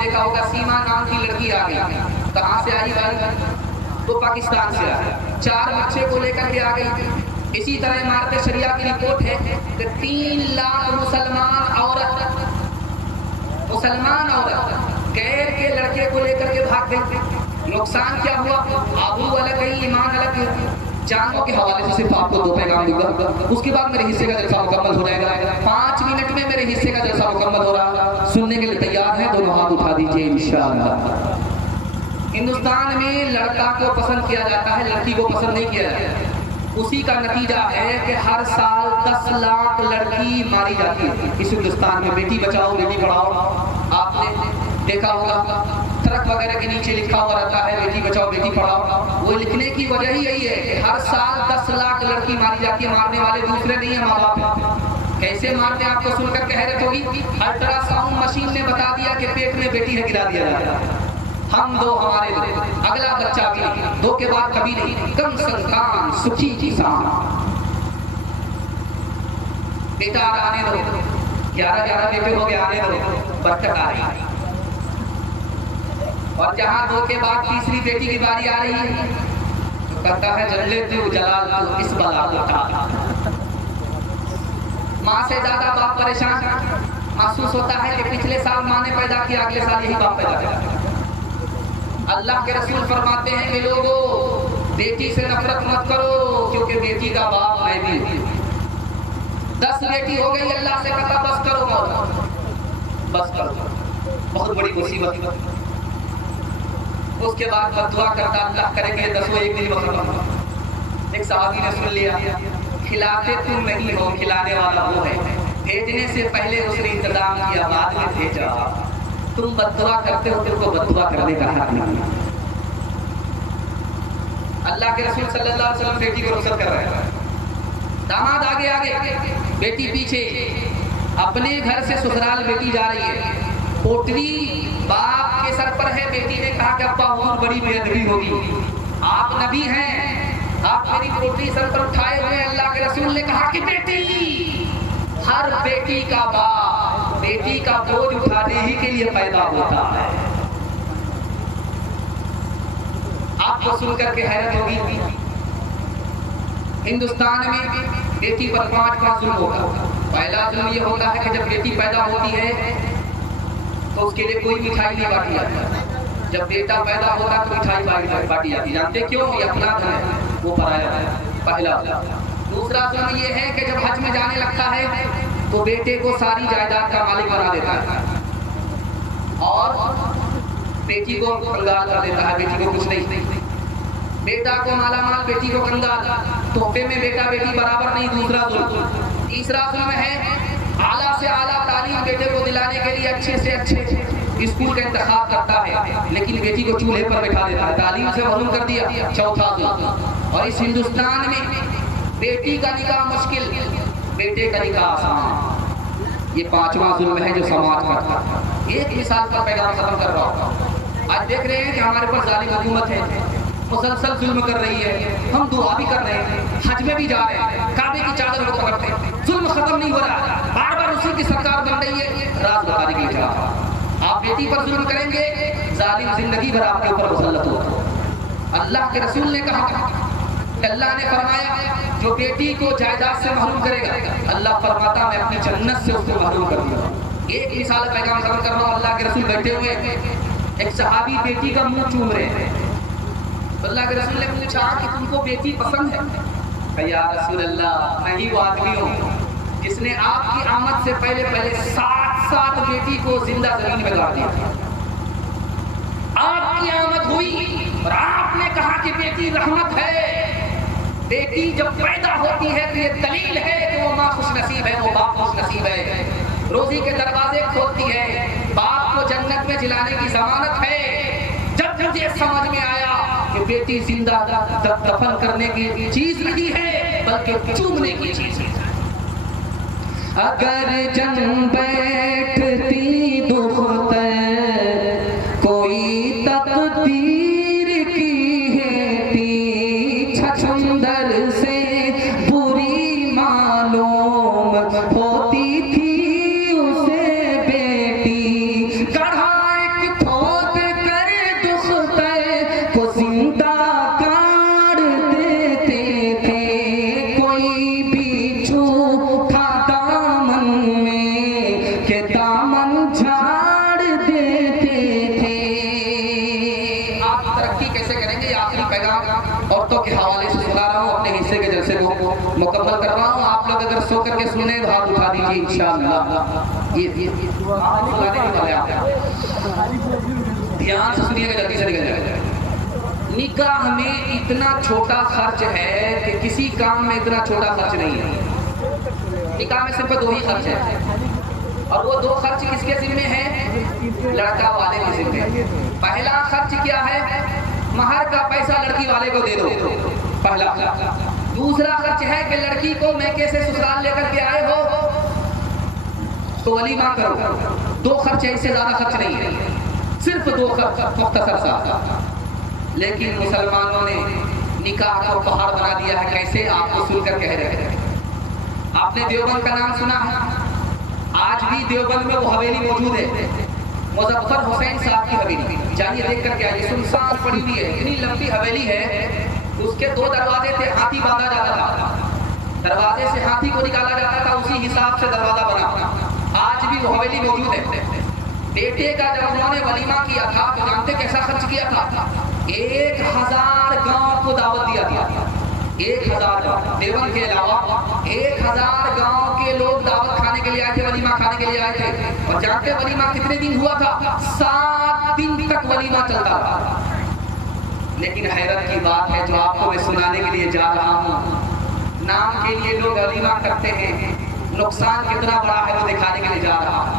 देखा होगा, सीमा नाम की लड़की आ गई। कहाँ से आई भाई? तो पाकिस्तान से आई। 4 बच्चे को लेकर के आ गई। इसी तरह मारते शरिया की रिपोर्ट है कि 3 लाख मुसलमान औरत गैर के लड़के को लेकर के भाग गई। नुकसान क्या हुआ? आबरू अलग गई, ईमान अलग। जानों के हवाले से सिर्फ आपको 2 पैगाम दूंगा, उसके बाद मेरे हिस्से का जलसा मुकम्मल हो जाएगा। 5 मिनट में मेरे हिस्से का जलसा मुकम्मल हो रहा। सुनने के लिए तैयार है? दोनों हाथ उठा दीजिए इंशाअल्लाह। हिंदुस्तान में लड़का को पसंद किया जाता है, लड़की को पसंद नहीं किया जाता। उसी का नतीजा है कि हर साल 10 लाख लड़की मारी जाती है इस हिंदुस्तान में। बेटी बचाओ बेटी पढ़ाओ, आपने देखा होगा ट्रक वगैरह के नीचे लिखा हुआ रहता है बेटी बचाओ बेटी पढ़ाओ। वो लिखने की वजह ही यही है कि हर साल 10 लाख लड़की मारी जाती है। मारने वाले दूसरे नहीं है, माँ बाप। कैसे मारते हैं आपको सुनकर कह रहे होगी? अल्ट्रासाउंड मशीन ने बता दिया कि पेट में बेटी है, गिरा दिया जाता है। हम 2 हमारे 2, अगला बच्चा भी 2 के बाद कभी नहीं। कम संतान सुखी किसान। बेटा आने दो, 11 बेटे हो गए, आने दो, बरकत आ रही। और जहां 2 के बाद तीसरी बेटी की बारी आ रही है तो कहता है जल्ले तू जलाल तू इस बला उठा। माँ से ज्यादा बाप परेशान महसूस होता है कि पिछले साल माँ ने पैदा किया, अगले साल यही बाप पैदा किया। अल्लाह के रसूल फरमाते हैं कि लोगों बेटी से नफरत मत करो, क्योंकि बेटी का बाप मैं भी हूँ। 10 बेटी हो गई, अल्लाह से कहता बस करो मौत, बस करो, बहुत बड़ी मुसीबत। उसके बाद बददुआ करता, अल्लाह करे कि 10 एक दिन वक्त। एक सहाबी ने सुन लिया, खिलाते तुम नहीं हो, खिलाने वाला वो है। भेजने से पहले उसने इंतजाम किया, बाद में भेजा। तुम बददुआ करते हो, तुमको बददुआ करने का हक नहीं। अल्लाह के रसूल सल्लल्लाहु अलैहि वसल्लम बेटी को रुखसत कर रहे हैं। दामाद आगे आगे, बेटी पीछे। अपने घर से ससुराल बेटी जा रही है, पोटली बाप के सर पर है। बेटी ने कहा कि अब्बा हुजूर बड़ी बेअदबी होगी, आप नबी हैं, आप मेरी पोटली सर पर उठाए हुए। अल्लाह के रसूल ने कहा कि बेटी, हर बेटी का बाप बेटी का बोझ उठाने ही के लिए पैदा होता है। आपको सुनकर के हैरत होगी, हिंदुस्तान में बेटी पर 5 जुल्म होगा। पहला जुल्म ये होता है कि जब बेटी पैदा होती है तो उसके लिए कोई मिठाई नहीं बांटी जाती। जब बेटा पैदा होता तो मिठाई बांटी जाती। जानते क्यों? ये अपना धन है, वो पराया है। पहला। दूसरा जुल्म ये है कि जब हज में जाने लगता है तो बेटे को सारी जायदाद का मालिक बना देता है और बेटी को कंगाल कर देता है, बेटी को कुछ नहीं। बेटा को मालामाल, बेटी को कंगाल। तोहफे में बेटा बेटी बराबर नहीं, दूसरा जुल्म। तीसरा जुल्म है आला से आला तालीम बेटे को दिलाने के लिए अच्छे से अच्छे स्कूल का इंतखाब करता है, लेकिन बेटी को चूल्हे पर बैठा देता है, तालीम से महरूम कर दिया। चौथा जुल्म। और इस हिंदुस्तान में बेटी का निकाह मुश्किल, बेटे का निकाह आसान। ये 5वां जुल्म है जो समाज का। एक मिसाल का पैगाम खत्म कर रहा हूँ। आज देख रहे हैं कि हमारे पास जालिम हुकूमत है, मुसलसल जुल्म कर रही है। हम दुआ भी कर रहे हैं, हज में भी जा रहे हैं, काबे की चादर को पकड़ते हैं, जुल्म खत्म नहीं हो रहा। बार बार उसी की सरकार बन रही है, राज बताने के लिए चाह। आप बेटी पर जुल्म करेंगे, जालिम जिंदगी भर आपके ऊपर मुसल्लत होगा। अल्लाह के रसूल ने कहा, अल्लाह ने फरमाया जो बेटी को जायदाद से महरूम करेगा, अल्लाह फरमाता मैं अपनी जन्नत से उसको महरूम कर दूंगा। एक मिसाल पैगाम खत्म कर रहा हूँ। अल्लाह के रसूल बैठे हुए, एक सहाबी बेटी का मुंह चूम रहे हैं। अल्लाह के रसूल ने पूछा कि तुमको बेटी पसंद है? या रसूल अल्लाह, मैं ही वो आदमी हूँ जिसने आपकी आमद से पहले 7 बेटी को जिंदा जमीन में गाड़ दिया। आपकी आमद हुई और आपने कहा कि बेटी रहमत है। बेटी जब पैदा होती है तो ये दलील है कि वो माँ खुश नसीब है, वो बाप खुश नसीब है। रोजी के दरवाजे खोलती है, बाप को जन्नत में जिलाने की जमानत है। जब मुझे समझ में आया कि बेटी जिंदा दफन करने की चीज नहीं है बल्कि चूमने की चीज है। अगर जन्म बैठती दुख्तर कोई तकदीर की है, छछुंदर से बुरी मालूम होती थी उसे बेटी। गढ़ा एक सो करके सुने हाथ उठा दीजिए इंशाअल्लाह। ये ध्यान से सुनिएगा, जल्दी से निकल जाएगा। निकाह में इतना छोटा खर्च है कि किसी काम में इतना छोटा खर्च नहीं है। निकाह में सिर्फ 2 ही खर्च है, और वो 2 खर्च किसके जिम्मे है? लड़का वाले के जिम्मे। पहला खर्च क्या है? महर का पैसा लड़की वाले को दे दो, पहला खर्च। दूसरा खर्च है कि लड़की को मैके से ससुराल लेकर के आए हो तो वलीमा करो। 2 खर्च है, इससे ज्यादा खर्च नहीं है, सिर्फ 2 खर्च मुख्तसर सा। लेकिन मुसलमानों ने निकाह को पहाड़ बना दिया है। कैसे? आपको सुनकर कह रहे हैं। आपने देवबंद का नाम सुना है? आज भी देवबंद में वो हवेली मौजूद है, मुजफ्फर हुसैन साहब की हवेली। जाइए देख करके आइए, सुनसान पड़ी हुई है, इतनी लंबी हवेली है। उसके 2 दरवाजे थे, हाथी बांधा जाता था, दरवाजे से हाथी को निकाला जाता था, उसी हिसाब से दरवाजा बना। आज भी वो हवेली मौजूद है। बेटे का जब उन्होंने वलीमा किया था तो जानते कैसा खर्च किया था? 1000 गांव को दावत दिया था। 1000 गांव, देवबंद के अलावा 1000 गांव के लोग दावत खाने के लिए आए थे, वलीमा खाने के लिए आए थे। और जानते वलीमा कितने दिन हुआ था? 7 दिन तक वलीमा चलता था। लेकिन हैरत की बात है जो आपको मैं सुनाने के लिए जा रहा हूँ, नाम के लिए लोग वलीमा करते हैं, नुकसान कितना बड़ा है वो दिखाने के लिए जा रहा हूँ।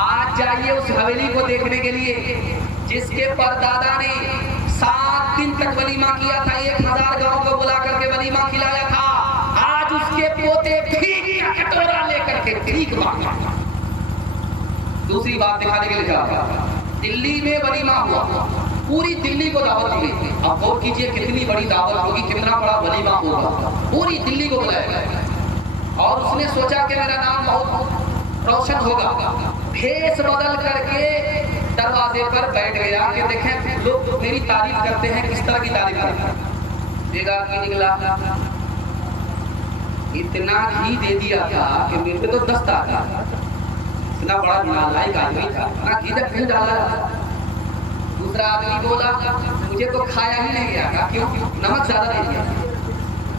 आज जाइए उस हवेली को देखने के लिए जिसके परदादा ने 7 दिन तक वलीमा किया था, 1000 गांव को बुला करके वलीमा खिलाया था। आज उसके पोते ठीक का कटोरा लेकर के ठीक मांगा। दूसरी बात दिखाने के लिए जा रहा हूँ, दिल्ली में वलीमा हुआ, पूरी दिल्ली को दावत दी गई। अब गौर कीजिए कितनी बड़ी दावत होगी, कितना बड़ा वलीमा होगा, पूरी दिल्ली को बुलाया गया। और उसने सोचा कि मेरा नाम बहुत रोशन होगा, भेष बदल करके दरवाजे पर बैठ गया कि देखें लोग मेरी तारीफ करते हैं, किस तरह की तारीफ करते हैं। देखा कि निकला, इतना घी दे दिया था कि मेरे पे तो दस्त आ गया। इतना बड़ा नालायक आदमी था, इतना घी तक फिर डाला। दूसरा आदमी बोला मुझे तो खाया ही नहीं गया, क्यों? नमक ज्यादा दे दिया।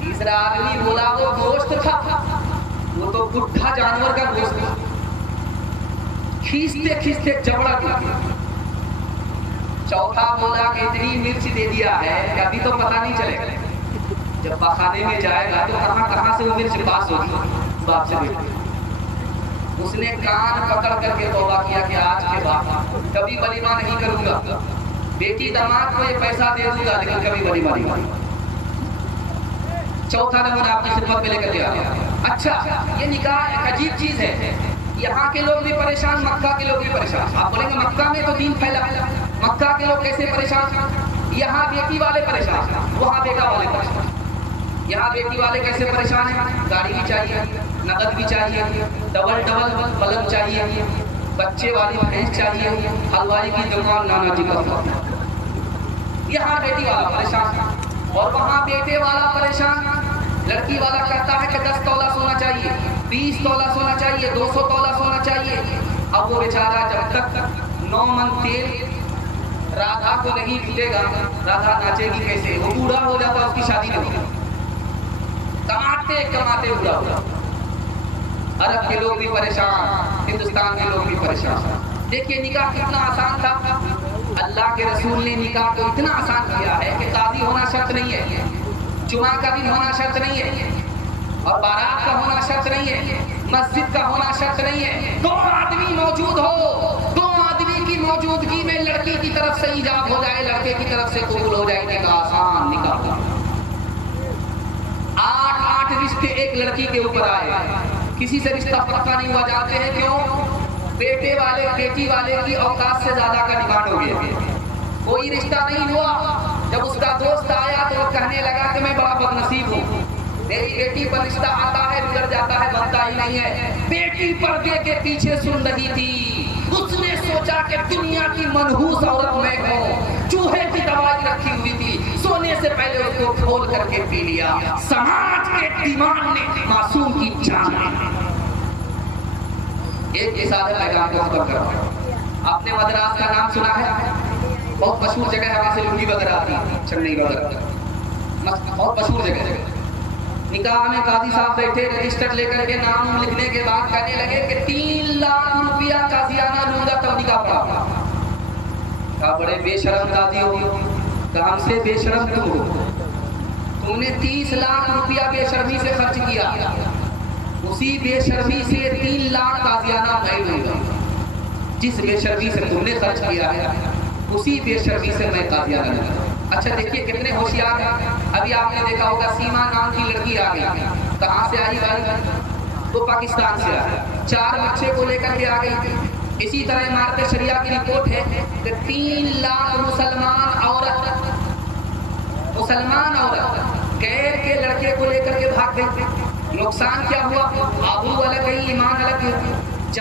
तीसरा आदमी बोला वो गोश्त था, वो तो बुढ़ा जानवर का गोश्त था, खींचते खींचते जबड़ा दिया। चौथा बोला कि इतनी मिर्च दे दिया है कि अभी तो पता नहीं चलेगा, जब पखाने में जाएगा तो कहां से वो मिर्च पास होगी बाप से बेटे। उसने कान पकड़ करके तौबा किया कि आज के बाद कभी वलीमा नहीं करूंगा, बेटी दामाद को ये पैसा दे दूंगा लेकिन कभी वलीमा नहीं करूंगा। चौथा नमूना आपकी खिदमत में लेकर के आ गया। अच्छा, ये निकाह एक अजीब चीज है। यहाँ के लोग भी परेशान, मक्का के लोग भी परेशान। आप बोलेंगे मक्का में तो दीन फैला, मक्का के लोग कैसे परेशान? यहाँ बेटी वाले परेशान, वहाँ बेटा वाले परेशान। यहाँ बेटी वाले कैसे परेशान हैं? गाड़ी भी चाहिए, नगद भी चाहिए, डबल पलंग चाहिए, बच्चे वाली भैंस चाहिए, हलवाई की दुकान नाना जी का। यहाँ बेटी वाला परेशान और वहाँ बेटे वाला परेशान। लड़की वाला कहता है कि 10 तोला सोना चाहिए, 20 तोला सोना चाहिए, 200 तोला सोना चाहिए। अब वो बेचारा जब तक 9 मन तेल राधा को नहीं मिलेगा, राधा नाचेगी कैसे? वो बूढ़ा हो जाता, उसकी शादी नहीं होगी, कमाते कमाते बूढ़ा हो जाता। अरब के लोग भी परेशान, हिंदुस्तान के लोग भी परेशान। देखिए निकाह कितना आसान था। अल्लाह के रसूल ने निकाह को इतना आसान किया है कि काजी होना शर्त नहीं है, जुमा का दिन होना शर्त नहीं है, और बारात का होना शर्त नहीं है, मस्जिद का होना शर्त नहीं है। 2 आदमी मौजूद हो, 2 आदमी की मौजूदगी में लड़की की तरफ से ईजाब हो जाए, लड़के की तरफ से कबूल हो जाए, निकाह आसान निकाह। 8 रिश्ते एक लड़की के ऊपर आए, किसी से रिश्ता पक्का नहीं हुआ। जानते हैं क्यों? बेटे वाले बेटी वाले की औकात से ज्यादा का डिमांड हो गया। कोई रिश्ता नहीं हुआ। जब उसका दोस्त आया तो वो कहने लगा कि मैं बड़ा बदनसीब हूँ, मेरी बेटी पर रिश्ता आता है गुजर जाता है, बनता ही नहीं है। बेटी पर्दे के पीछे सुन रही थी, उसने सोचा कि दुनिया की मनहूस औरत मैं हूँ, चूहे की दवाई रखी हुई थी, सोने से पहले उसको खोल करके पी लिया। समाज के डिमांड ने मासूम की जान ली। एक इशारे पैगाम को खत्म करो। आपने मद्रास का नाम सुना है? बहुत मशहूर जगह है, वहां से लुंगी वगैरह आती है, चेन्नई वगैरह, बहुत मशहूर जगह है। نکاح میں قاضی صاحب بیٹھے رجسٹر لے کر کے نام لکھنے کے بعد کہنے لگے کہ 3 لاکھ روپیہ قاضیانہ لوں گا تب نکاح پڑھا. کہا بڑے بے شرم قاضی ہو, کہاں سے بے شرم تم ہو, تم نے 30 لاکھ روپیہ بے شرمی سے خرچ کیا, اسی بے شرمی سے 3 لاکھ قاضیانہ میں لوں گا. جس بے شرمی سے تم نے خرچ کیا ہے اسی بے شرمی سے میں قاضیانہ لوں گا. اچھا دیکھیے کتنے ہوشیار ہیں. ابھی آپ نے دیکھا ہوگا سیما نام کی لڑکی آ گئی, کہاں سے آئی بھائی؟ وہ پاکستان سے آئی, 4 بچے کو لے کر کے آ گئی. اسی طرح عمارت شریعہ کی رپورٹ ہے کہ 3 لاکھ مسلمان عورت غیر کے لڑکے کو لے کر کے بھاگ گئی. نقصان کیا ہوا؟ آبرو الگ گئی, ایمان الگ گئی.